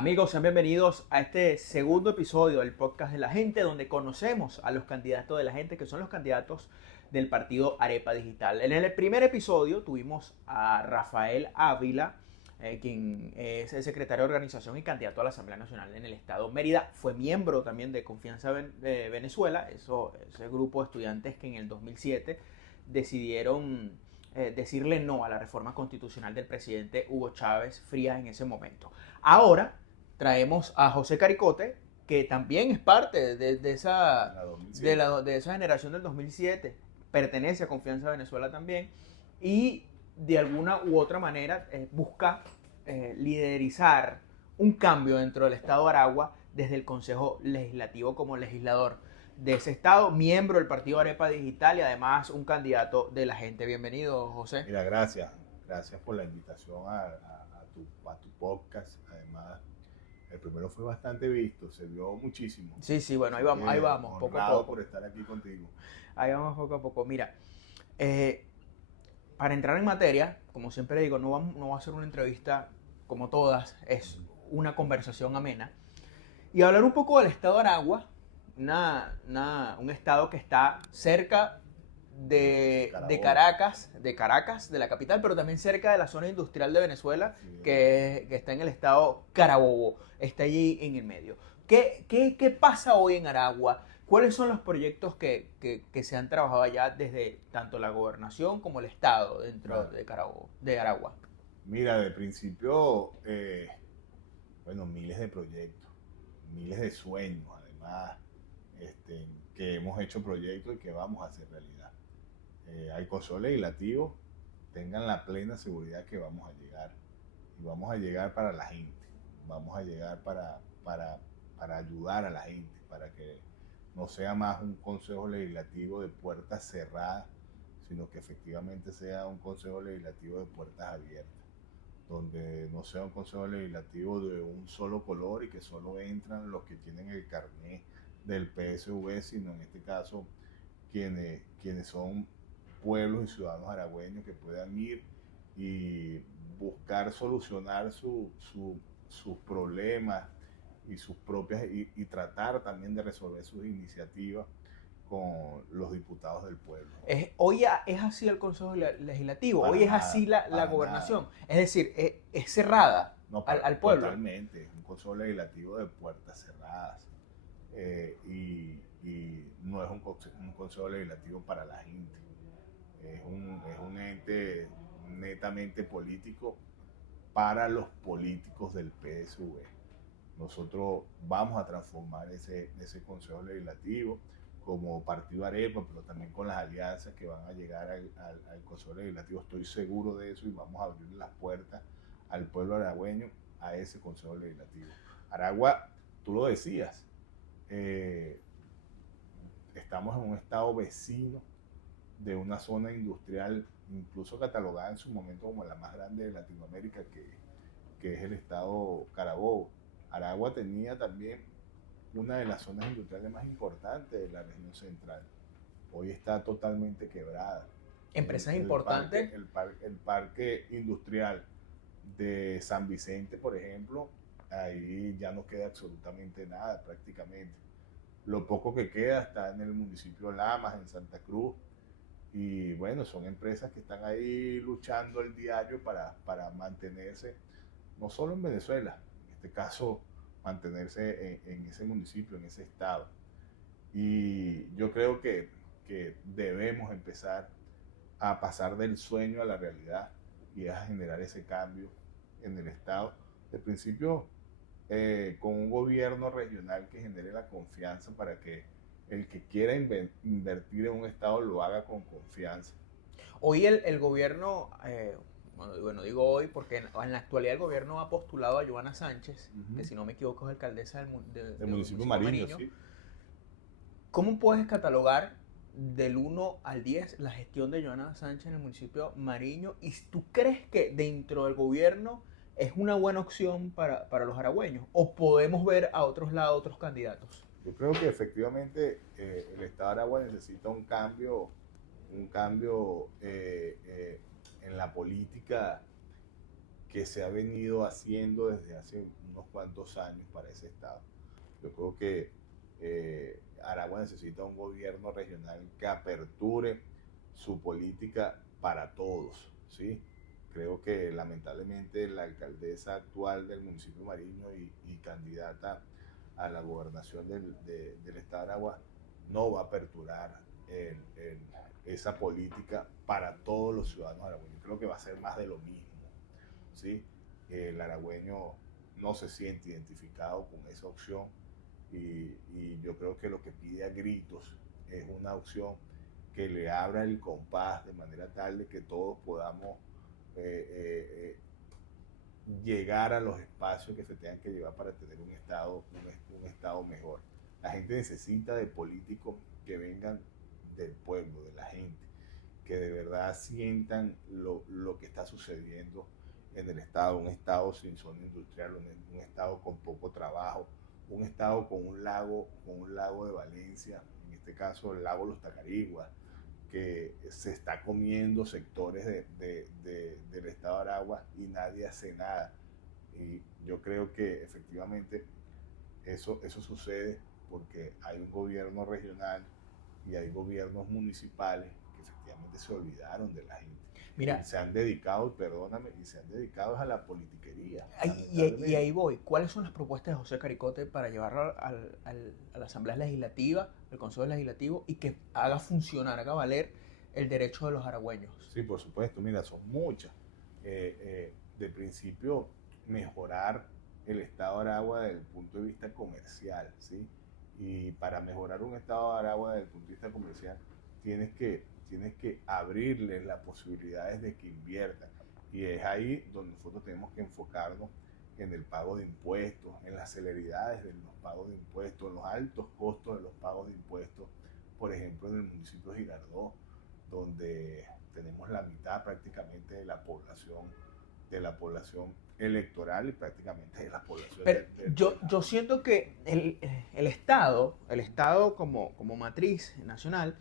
Amigos, sean bienvenidos a este segundo episodio del podcast de la gente, donde conocemos a los candidatos de la gente, que son los candidatos del partido Arepa Digital. En el primer episodio tuvimos a Rafael Ávila, quien es el secretario de organización y candidato a la Asamblea Nacional en el estado Mérida. Fue miembro también de Confianza Venezuela, ese grupo de estudiantes que en el 2007 decidieron decirle no a la reforma constitucional del presidente Hugo Chávez Frías en ese momento. Ahora traemos a José Caricote, que también es parte de esa generación del 2007, pertenece a Confianza Venezuela también, y de alguna u otra manera busca liderizar un cambio dentro del Estado de Aragua desde el Consejo Legislativo como legislador de ese estado, miembro del partido Arepa Digital y además un candidato de la gente. Bienvenido, José. Mira, gracias por la invitación a tu podcast. Además, el primero fue bastante visto, se vio muchísimo. Sí, bueno, ahí vamos, poco a poco. Por estar aquí contigo. Ahí vamos poco a poco. Mira, para entrar en materia, como siempre digo, no va a ser una entrevista como todas, es una conversación amena. Y hablar un poco del estado de Aragua, un estado que está cerca de Caracas, de la capital, pero también cerca de la zona industrial de Venezuela, que está en el estado Carabobo, está allí en el medio. ¿Qué pasa hoy en Aragua? ¿Cuáles son los proyectos que se han trabajado allá desde tanto la gobernación como el estado dentro de Carabobo, de Aragua? Mira, de principio, miles de proyectos, miles de sueños, además, que hemos hecho proyectos y que vamos a hacer realidad. Al Consejo Legislativo, tengan la plena seguridad que vamos a llegar. Y vamos a llegar para la gente. Vamos a llegar para ayudar a la gente, para que no sea más un Consejo Legislativo de puertas cerradas, sino que efectivamente sea un Consejo Legislativo de puertas abiertas, donde no sea un Consejo Legislativo de un solo color y que solo entran los que tienen el carnet del PSV, sino en este caso quienes son pueblos y ciudadanos aragüeños que puedan ir y buscar solucionar sus problemas y sus propias y tratar también de resolver sus iniciativas con los diputados del pueblo. Hoy es así el Consejo Legislativo, hoy es así la gobernación, es decir, es cerrada al pueblo. Totalmente, un Consejo Legislativo de puertas cerradas. Y no es un consejo legislativo para la gente, es un ente netamente político para los políticos del PSV. Nosotros vamos a transformar ese consejo legislativo como partido Arepa, pero también con las alianzas que van a llegar al consejo legislativo. Estoy seguro de eso y vamos a abrir las puertas al pueblo aragüeño a ese consejo legislativo. Aragua, tú lo decías, estamos en un estado vecino de una zona industrial incluso catalogada en su momento como la más grande de Latinoamérica, que es el estado Carabobo. Aragua tenía también una de las zonas industriales más importantes de la región central. Hoy está totalmente quebrada. Empresas importantes. El parque industrial de San Vicente, por ejemplo, ahí ya no queda absolutamente nada prácticamente. Lo poco que queda está en el municipio Lamas, en Santa Cruz, y bueno, son empresas que están ahí luchando el diario para mantenerse, no solo en Venezuela, en este caso mantenerse en ese municipio, en ese estado. Y yo creo que debemos empezar a pasar del sueño a la realidad y a generar ese cambio en el estado. De principio, con un gobierno regional que genere la confianza para que el que quiera invertir en un estado lo haga con confianza. Hoy el gobierno, bueno, digo hoy porque en la actualidad el gobierno ha postulado a Joana Sánchez, que si no me equivoco es alcaldesa del municipio Mariño. Sí. ¿Cómo puedes catalogar del 1 al 10 la gestión de Joana Sánchez en el municipio Mariño? ¿Y tú crees que dentro del gobierno es una buena opción para los aragüeños? ¿O podemos ver a otros lados otros candidatos? Yo creo que efectivamente el estado de Aragua necesita un cambio en la política que se ha venido haciendo desde hace unos cuantos años para ese estado. Yo creo que Aragua necesita un gobierno regional que aperture su política para todos, ¿sí? Creo que lamentablemente la alcaldesa actual del municipio de Mariño y candidata a la gobernación del estado de Aragua no va a aperturar esa política para todos los ciudadanos aragüeños. Creo que va a ser más de lo mismo, ¿sí? El aragüeño no se siente identificado con esa opción y yo creo que lo que pide a gritos es una opción que le abra el compás de manera tal de que todos podamos eh, eh, llegar a los espacios que se tengan que llevar para tener un estado mejor. La gente necesita de políticos que vengan del pueblo, de la gente, que de verdad sientan lo que está sucediendo en el estado, un estado sin zona industrial, un estado con poco trabajo, un estado con un lago de Valencia, en este caso el lago Los Tacariguas, que se está comiendo sectores del estado de Aragua y nadie hace nada. Y yo creo que efectivamente eso sucede porque hay un gobierno regional y hay gobiernos municipales que efectivamente se olvidaron de la gente. Mira, Y se han dedicado, perdóname, y se han dedicado a la politiquería. y ahí voy. ¿Cuáles son las propuestas de José Caricote para llevarlo a la Asamblea Legislativa, al Consejo Legislativo, y que haga funcionar, haga valer el derecho de los aragüeños? Sí, por supuesto, mira, son muchas. De principio, mejorar el estado de Aragua desde el punto de vista comercial, ¿sí? Y para mejorar un estado de Aragua desde el punto de vista comercial, tienes que abrirles las posibilidades de que inviertan. Y es ahí donde nosotros tenemos que enfocarnos en el pago de impuestos, en las celeridades de los pagos de impuestos, en los altos costos de los pagos de impuestos. Por ejemplo, en el municipio de Girardot, donde tenemos la mitad prácticamente de la población electoral y prácticamente de la población Pero yo siento que el Estado como matriz nacional,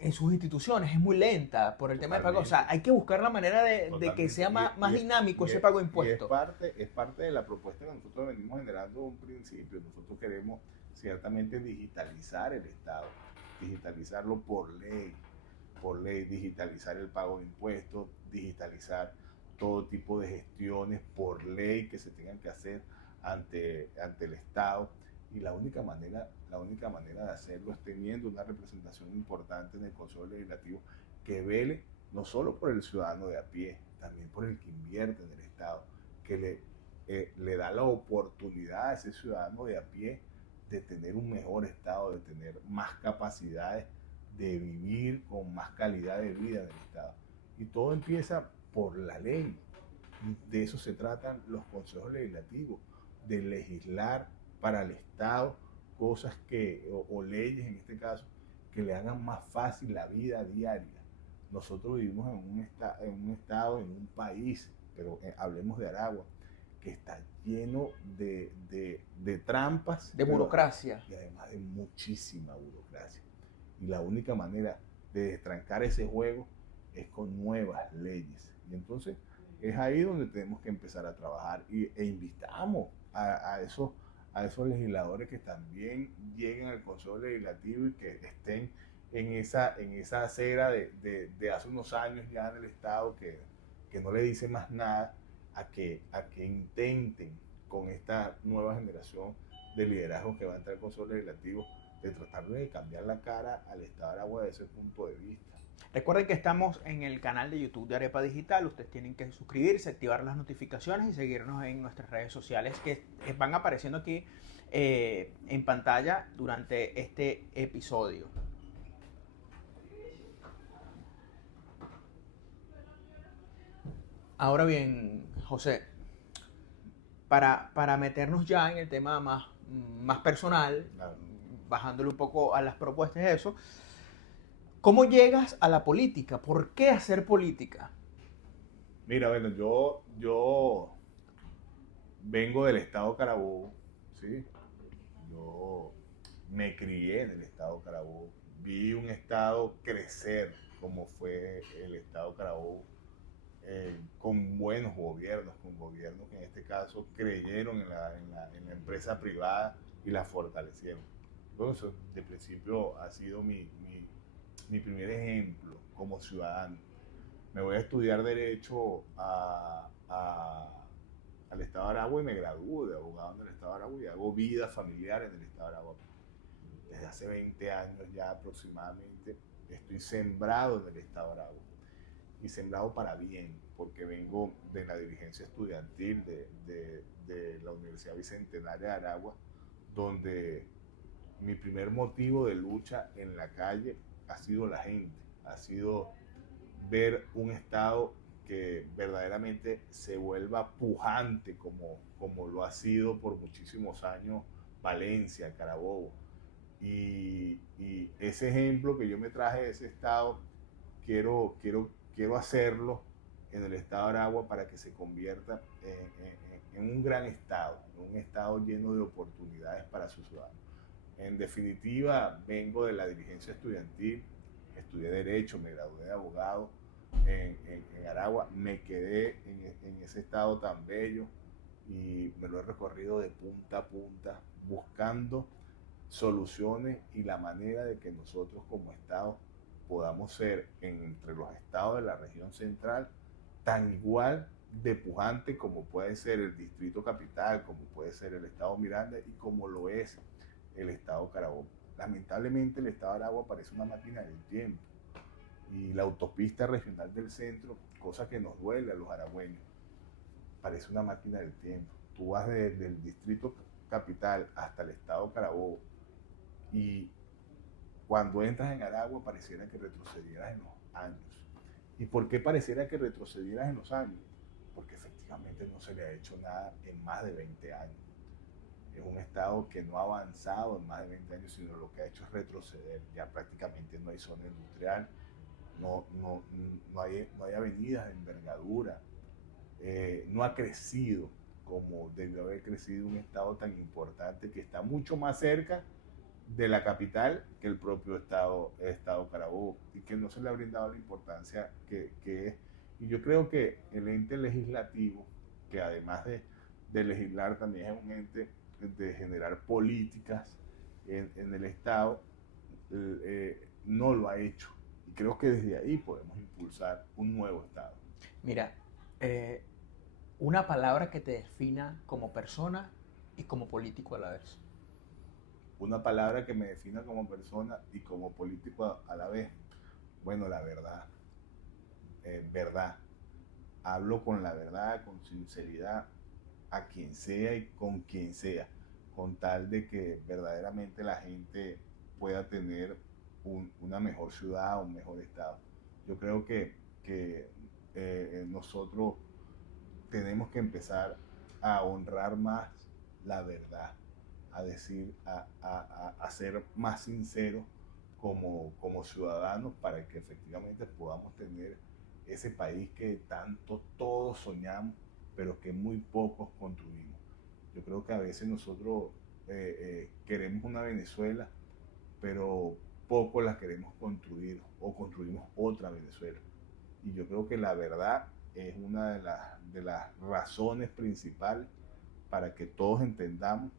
en sus instituciones es muy lenta por el tema de pago. O sea, hay que buscar la manera de que sea más dinámico ese pago de impuestos. Es parte de la propuesta que nosotros venimos generando un principio. Nosotros queremos ciertamente digitalizar el Estado, digitalizarlo por ley, digitalizar el pago de impuestos, digitalizar todo tipo de gestiones por ley que se tengan que hacer ante el Estado. Y la única manera de hacerlo es teniendo una representación importante en el Consejo Legislativo que vele no solo por el ciudadano de a pie, también por el que invierte en el Estado, que le da la oportunidad a ese ciudadano de a pie de tener un mejor Estado, de tener más capacidades de vivir con más calidad de vida en el Estado. Y todo empieza por la ley. De eso se tratan los consejos legislativos, de legislar para el Estado cosas o leyes en este caso, que le hagan más fácil la vida diaria. Nosotros vivimos en un estado, en un país, pero hablemos de Aragua, que está lleno de trampas. De burocracia. Y además de muchísima burocracia. Y la única manera de destrancar ese juego es con nuevas leyes. Y entonces es ahí donde tenemos que empezar a trabajar e invitamos a esos legisladores que también lleguen al Consejo Legislativo y que estén en esa acera de hace unos años ya en el Estado que no le dice más nada, a que intenten con esta nueva generación de liderazgo que va a entrar al Consejo Legislativo de tratar de cambiar la cara al Estado de Aragua desde ese punto de vista. Recuerden que estamos en el canal de YouTube de Arepa Digital. Ustedes tienen que suscribirse, activar las notificaciones y seguirnos en nuestras redes sociales que van apareciendo aquí en pantalla durante este episodio. Ahora bien, José, para meternos ya en el tema más personal, Claro. bajándole un poco a las propuestas de eso, ¿cómo llegas a la política? ¿Por qué hacer política? Mira, bueno, yo vengo del estado Carabobo, ¿sí? Yo me crié en el estado Carabobo, vi un estado crecer como fue el estado Carabobo con buenos gobiernos, con gobiernos que en este caso creyeron en la empresa privada y la fortalecieron. Bueno, eso de principio ha sido mi primer ejemplo como ciudadano. Me voy a estudiar Derecho al Estado de Aragua y me gradúo de abogado en el Estado de Aragua y hago vida familiar en el Estado de Aragua. Desde hace 20 años ya aproximadamente estoy sembrado en el Estado de Aragua. Y sembrado para bien, porque vengo de la dirigencia estudiantil de la Universidad Bicentenaria de Aragua, donde mi primer motivo de lucha en la calle ha sido la gente, ha sido ver un Estado que verdaderamente se vuelva pujante como lo ha sido por muchísimos años Valencia, Carabobo. Y ese ejemplo que yo me traje de ese Estado, quiero hacerlo en el Estado de Aragua para que se convierta en un gran Estado, un Estado lleno de oportunidades para sus ciudadanos. En definitiva, vengo de la dirigencia estudiantil, estudié Derecho, me gradué de abogado en Aragua, me quedé en ese Estado tan bello y me lo he recorrido de punta a punta, buscando soluciones y la manera de que nosotros como Estado podamos ser entre los estados de la región central tan igual de pujante como puede ser el Distrito Capital, como puede ser el Estado Miranda y como lo es el Estado Carabobo. Lamentablemente el Estado de Aragua parece una máquina del tiempo y la autopista regional del centro, cosa que nos duele a los aragüeños, parece una máquina del tiempo. Tú vas desde el Distrito Capital hasta el Estado Carabobo y cuando entras en Aragua pareciera que retrocedieras en los años. ¿Y por qué pareciera que retrocedieras en los años? Porque efectivamente no se le ha hecho nada en más de 20 años. Es un Estado que no ha avanzado en más de 20 años, sino lo que ha hecho es retroceder. Ya prácticamente no hay zona industrial, no hay avenidas de envergadura, no ha crecido como debió haber crecido un Estado tan importante que está mucho más cerca de la capital que el propio Estado Carabobo y que no se le ha brindado la importancia que es. Y yo creo que el ente legislativo, que además de legislar también es un ente de generar políticas en el Estado, no lo ha hecho. Y creo que desde ahí podemos impulsar un nuevo Estado. Mira, una palabra que te defina como persona y como político a la vez. Una palabra que me defina como persona y como político a la vez. Bueno, la verdad. Verdad. Hablo con la verdad, con sinceridad, a quien sea y con quien sea, con tal de que verdaderamente la gente pueda tener una mejor ciudad, un mejor Estado. Yo creo que nosotros tenemos que empezar a honrar más la verdad, a decir, a ser más sinceros como ciudadanos para que efectivamente podamos tener ese país que tanto todos soñamos, pero que muy pocos construimos. Yo creo que a veces nosotros queremos una Venezuela, pero poco la queremos construir o construimos otra Venezuela. Y yo creo que la verdad es una de las razones principales para que todos entendamos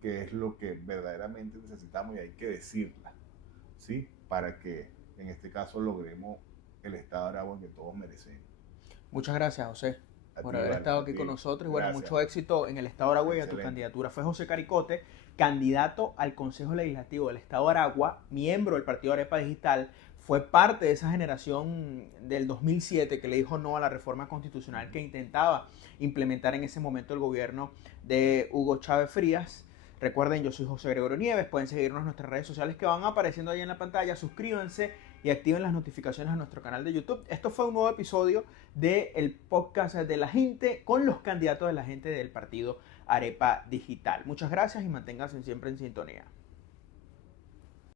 qué es lo que verdaderamente necesitamos y hay que decirla, ¿sí? Para que en este caso logremos el Estado de Aragua que todos merecemos. Muchas gracias, José, por haber estado aquí con nosotros y bueno, Gracias. Mucho éxito en el Estado de Aragua y a tu Excelente. candidatura. Fue José Caricote, candidato al Consejo Legislativo del Estado de Aragua, miembro del Partido Arepa Digital, fue parte de esa generación del 2007 que le dijo no a la reforma constitucional que intentaba implementar en ese momento el gobierno de Hugo Chávez Frías. Recuerden, yo soy José Gregorio Nieves, pueden seguirnos en nuestras redes sociales que van apareciendo ahí en la pantalla, suscríbanse y activen las notificaciones a nuestro canal de YouTube. Esto fue un nuevo episodio del podcast de la gente con los candidatos de la gente del partido Arepa Digital. Muchas gracias y manténganse siempre en sintonía.